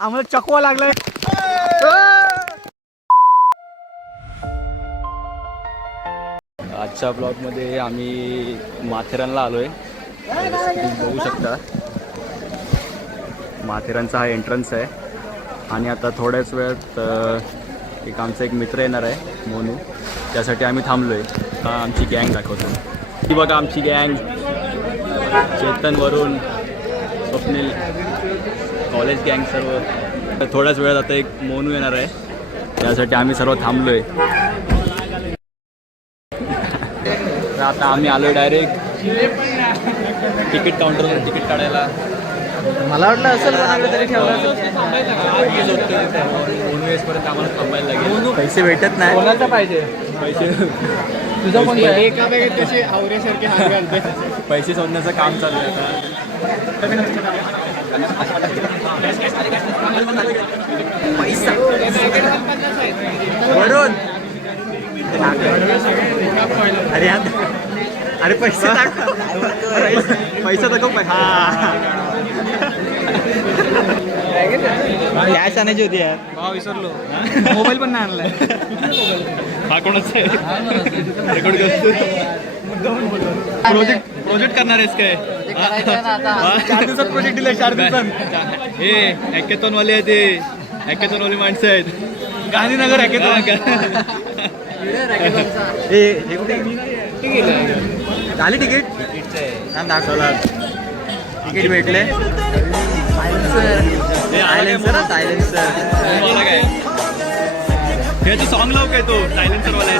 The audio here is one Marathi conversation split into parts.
आम्हाला चकवा लागलाय. आजच्या ब्लॉगमध्ये आम्ही माथेरानला आलोय. बघू शकता माथेरानचा हा एंट्रन्स आहे. आणि आता थोड्याच वेळात आमचा एक मित्र येणार आहे मोनू, त्यासाठी आम्ही थांबलोय. आमची गँग दाखवतो. ती बघा आमची गँग, चेतन, वरुण, स्वप्नील, कॉलेज गँग सर्व. थोड्याच वेळात आता एक मोनू येणार आहे, त्यासाठी आम्ही सर्व थांबलोय. तर आता आम्ही आलोय डायरेक्ट तिकीट काउंटरवर तिकीट काढायला. मला वाटलं असेल तरी ठेवलं. 2 वेळेसपर्यंत आम्हाला थांबायला लागेल. पैसे भेटत नाही. कोणाचा पाहिजे पैसे? तुझं पण एका बॅगेत कसे आवऱ्यासारखे हात घालते. पैसे शोधण्याचं काम चालू आहे आता. पैसा वरून अरे पैसे पैसा दाखव. हा कॅश आणायची होती यार. भाव विसरलो. मोबाईल पण नाही आणलाय. हा कोणाचा आहे? रेकॉर्ड करतो. प्रोजेक्ट करणार आहेस काय? 4 दिवसात प्रोजेक्ट दिले. 4 दिवसात. हे हॅकेथॉन वाले आहेत. ते हॅकेथॉन वाले माणसं आहेत. गांधीनगर हॅकेथॉन. हे कुठे झाली तिकीट? दाखवला तिकीट भेटले. सायलेन्सर मला काय ह्याचं सॉंग लाव काय तो सायलेन्सर वाला आहे.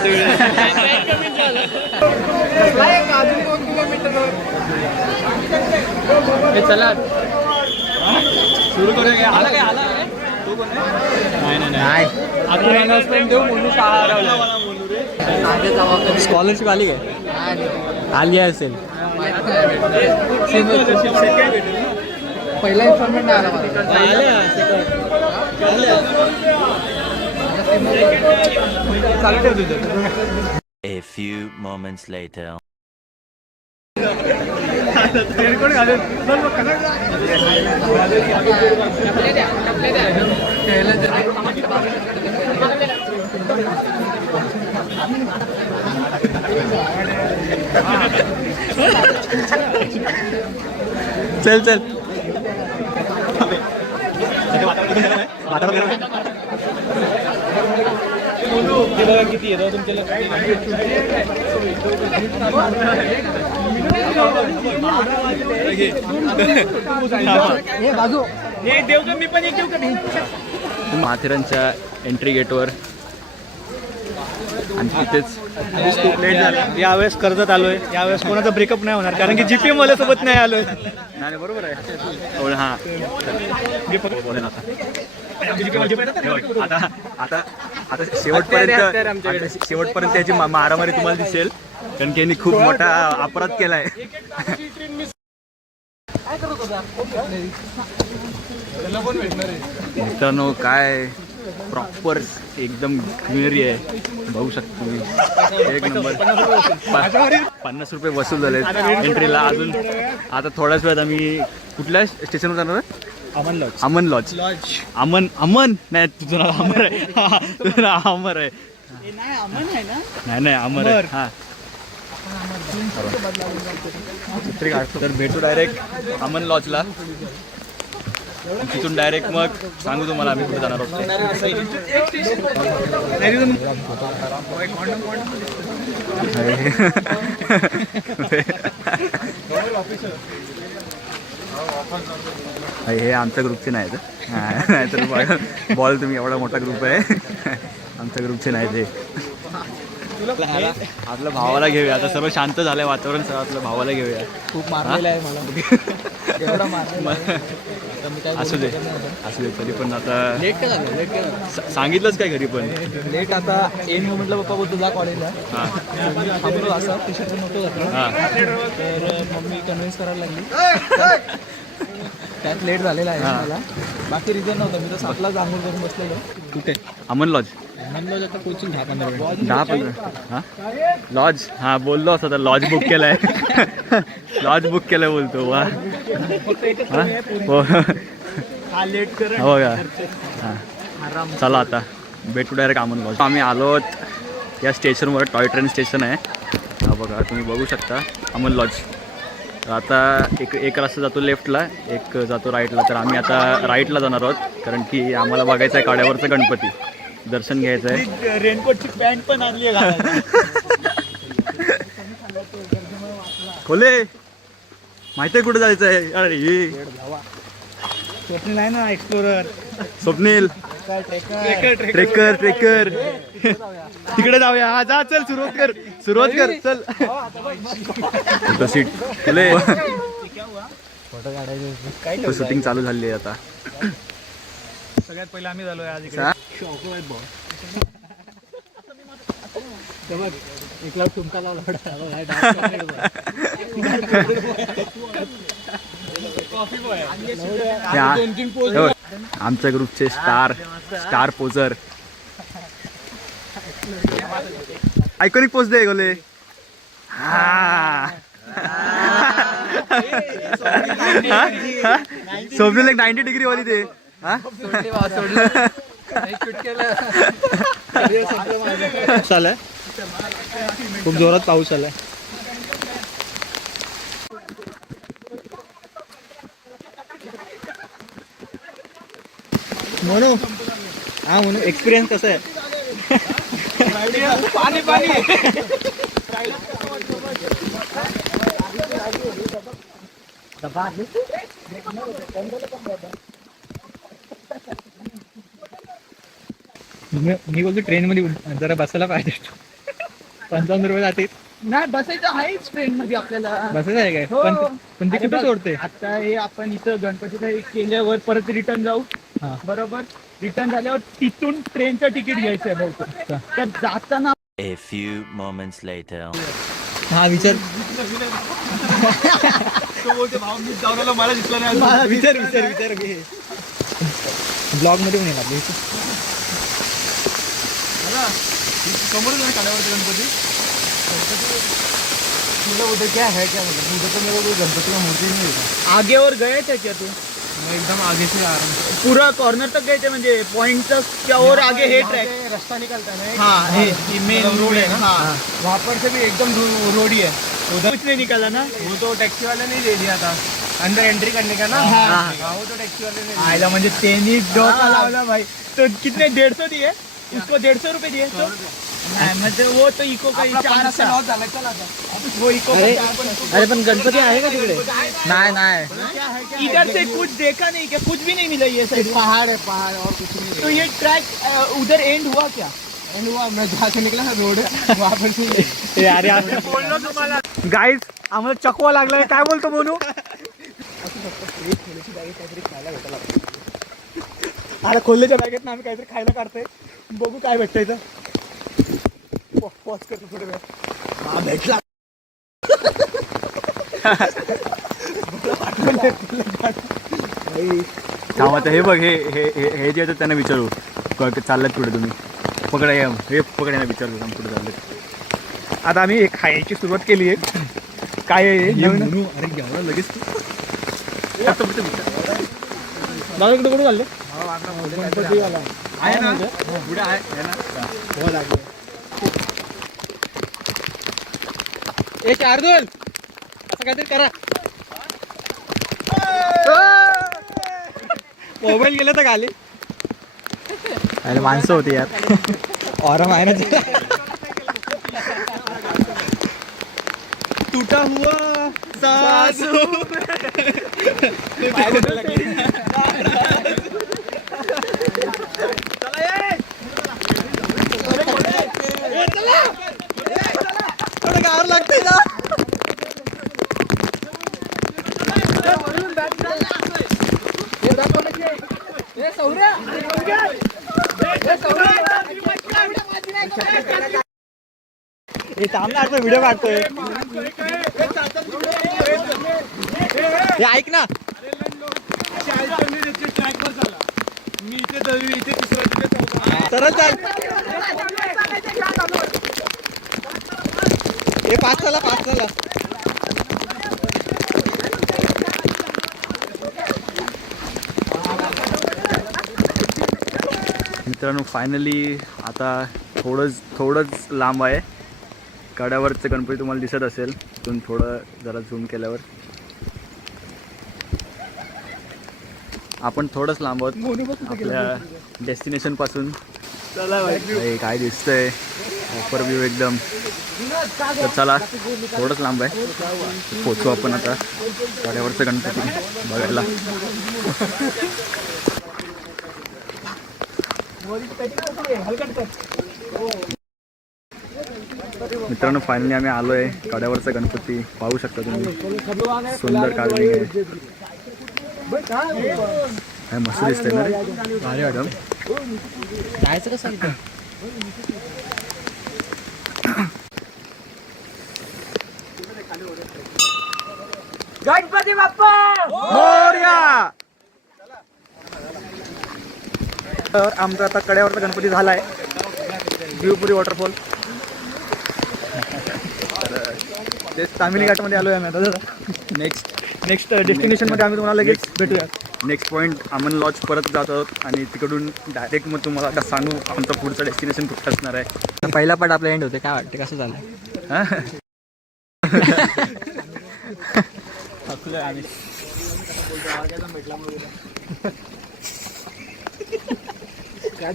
चला सुरू करूया. आला काय? आला तो कोण नाही. स्कॉलरशिप आली काय? आली असेल. पहिला इन्स्टॉलमेंट नाही आला. चालू ठेव तुझं. A few moments later. चल चल. किती येतो तुमच्या मी पण एक माथेरानच्या एंट्री गेटवर. आणि तिथेच खूप लेट झालं. यावेळेस कर्जत आलोय. यावेळेस कोणाचा ब्रेकअप नाही होणार, कारण की जीपीएम वाल्या सोबत नाही आलोय. नाही बरोबर आहे. हां आता शेवटपर्यंत याची मारामारी तुम्हाला दिसेल, कारण की यांनी खूप मोठा अपराध केलाय. मित्रांनो काय प्रॉपर एकदम ग्रीनरी आहे, बघू शकता तुम्ही. एक नंबर. 50 रुपये वसूल झाले एंट्रीला. अजून आता थोड्याच वेळात आम्ही कुठल्या स्टेशनवर जाणार? अमन लॉज. अमन लॉज. अमन नाही, तुझं नाव अमर आहे. तुझं नाव अमर आहे. नाही अमर आहे. हां तर भेटू डायरेक्ट अमन लॉजला. तिथून डायरेक्ट मग सांगू तुम्हाला आम्ही कुठे जाणार आहोत. हे आमच्या ग्रुपचे नाहीत. नाहीतर बॉल तुम्ही एवढा मोठा ग्रुप आहे. आमच्या ग्रुपचे नाही ते. आपल्या भावाला घेऊया. आता सर्व शांत झालंय वातावरण, सर्व आपल्या भावाला घेऊया. खूप मारलेला आहे मला. एवढा मारलेला आहे. असू दे तरी पण आता लेट का झालं? लेट का सांगितलंच काय घरी पण लेट. आता एन म्हटलं पप्पा बोलतो जा कॉलेजला. हां थांबलो असा टी शर्ट नव्हतं घातलं. हां तर मम्मी कन्व्हिन्स करायला लागली. त्यात लेट झालेला आहे मला. बाकी रिझन नव्हतं. मी तर 7ला आंघोळ करून बसलेलो. कुठे? अमन लॉज. कोचिंग 10-15 हां लॉज हां बोललो असं तर लॉज बुक केलाय लॉज बुक केलाय बोलतो वा हां हो हा लेट कर हो का हां चला आता भेटू डायरेक्ट अमन लॉज. आम्ही आलोत या स्टेशनवर टॉय ट्रेन स्टेशन आहे हा बघा तुम्ही बघू शकता अमन लॉज. आता एक रस्ता जातो लेफ्टला एक जातो राईटला तर आम्ही आता राईटला जाणार आहोत कारण की आम्हाला बघायचं आहे काड्यावरचं गणपती दर्शन घ्यायचं आहे. रेनकोटची पॅन्ट पण आणली आहे घालायला. खोले माहिती आहे कुठे जायचं आहे अरे स्वप्नील आहे ना एक्सप्लोरर स्वप्नील ट्रेकर तिकडे जाऊया हा जा चल सुरुवात कर चल सीट खोले शूटिंग चालू झाली आहे आता. सगळ्यात पहिले आम्ही झालोय आज इकडे. एकला तुमका आमच्या ग्रुपचे स्टार पोजर आयकॉनिक पोज दे गोले. स्वप्नील एक 90 डिग्री वाली दे आलाय खूप जोरात पाऊस आलाय. म्हणू हा म्हणू एक्सपिरियन्स कसा आहे. पाणी मी बोलतो ट्रेन मध्ये जरा बसायला पाहिजे. 55 रुपये जाते नाही बसायचं आहेच ट्रेन मध्ये आपल्याला. बसायचं आहे काय हो. पण ते अरे कुठे बघ, सोडते. आता हे आपण इथं गणपतीला हे केल्यावर परत रिटर्न जाऊ हा. बरोबर. रिटर्न झाल्यावर तिथून ट्रेनचं तिकीट घ्यायचं आहे बहुतेक. तर जाताना A few moments later. हा विचार मला दिसला नाही. विचार ब्लॉग मध्ये पण येणार समोर गणपती उधर क्या है क्या मतलब उधर तो मेरे को गणपति का मूर्ति नहीं दिखा. आगे और गए थे क्या तू? मैं एकदम आगे से आ रहा हूँ. पूरा कॉर्नर तक गए थे म्हणजे पॉइंट तक क्या और आगे है ट्रैक? रास्ता निकलता है ना. हाँ मेन रोड है ना. हाँ वहाँ पर से भी एकदम रोड ही है. उधर कुछ नहीं निकाला ना. वो तो टैक्सी वाले ने दे दिया था अंदर एंट्री करने का ना. हाँ. वो तो टैक्सी वाले ने आयला म्हणजे त्यांनी डोका लावला भाई. तो कितने 150 दिए उसको 150 रुपये दिए तो नहीं म्हणजे वो तो इको का चार्ज था. वो इको का चार्ज. अरे पण गणपती आहे का तिकडे. नाही इधर से कुछ देखा नहीं क्या? कुछ भी नहीं मिला ये साइड. पहाड़ है पहाड़ और कुछ नहीं. तो ये ट्रैक उधर एंड हुआ क्या? एंड हुआ मैं जहाँ से निकला रोड है वहाँ पर से. अरे बोललो तुम्हाला गाईज आम्हाला चकवा लागलाय काय बोलतो बोलू. अरे खोल्लेच्या बॅगेत ना आम्ही काहीतरी खायला काढतोय बघू काय भेटतंय इथं. पॉज करतो थोडं वेळ. हा भेटला. आता हे बघ हे जे आहेत त्यांना विचारू चालल्यात कुठे तुम्ही पकडा या हे पकडायला विचारलं कुठे चाललेत. आता आम्ही खायची सुरुवात केली आहे. काय आहे म्हणू अरे एवढा लगेच दादा इकडे कुठे चालले. आहे ना पुढे आहे ना. एक अर्धोल असं काहीतरी करा. मोबाईल गेला तर खाली. अरे माणसं होती यार औरम आहे ना. टूटा हुआ सासू. थोडं गावावर लागतंय ना. व्हिडिओ काढतोय. हे ऐक ना. ट्रॅक वर झाला मी इथे 10वी इथे 3रा सरळ चाल. हे पाच चला. मित्रांनो फायनली आता थोडंच लांब आहे. कड्यावरचं गणपती तुम्हाला दिसत असेल तिथून थोडं जरा झूम केल्यावर. आपण थोडंच लांब आहोत आपल्या डेस्टिनेशनपासून. भाई काय दिसतंय ऑफर व्ह्यू एकदम. तर चला थोडंच लांब आहे, पोचू आपण आता कड्यावरचं गणपती बघायला. मित्रांनो फायनली आम्ही आलो आहे कड्यावरचा गणपती. पाहू शकता तुम्ही सुंदर कार्विंग आहे. काय मस्त दिसतंय ना रे. भारी मॅडम जायचं कसं गणपती बाप्पा मोरया. तर आमचा आता कड्यावरचा गणपती झाला आहे. व्ह्यूपुरी वॉटरफॉल. ते तामिनी घाटमध्ये आलो आहे आम्ही आता. नेक्स्ट डेस्टिनेशनमध्ये आम्ही तुम्हाला लगेच भेटूया. नेक्स्ट पॉईंट अमन लॉज परत जात आहोत आणि तिकडून डायरेक्ट मग तुम्हाला आता सांगू आमचं पुढचं डेस्टिनेशन कुठं असणार आहे. पहिला पार्ट आपला एंड होते. काय वाटते कसं झालं?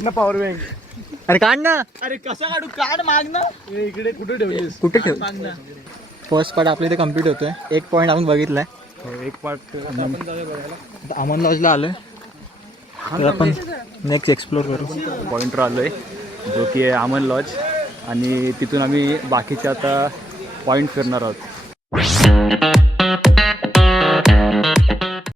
Power bank. अरे काढ ना. अरे कसं काढू? काढ माग ना. इकडे कुठे ठेवलीस? कुठे ठेव? फर्स्ट पार्ट आपल्या इथे कम्प्लीट होतोय. एक पॉईंट आपण बघितलाय. एक पार्ट अमन लॉजला आलोय. तर आपण नेक्स्ट एक्सप्लोर करू. पॉईंटवर आलो आहे जो की आहे अमन लॉज आणि तिथून आम्ही बाकीचे आता पॉईंट फिरणार आहोत.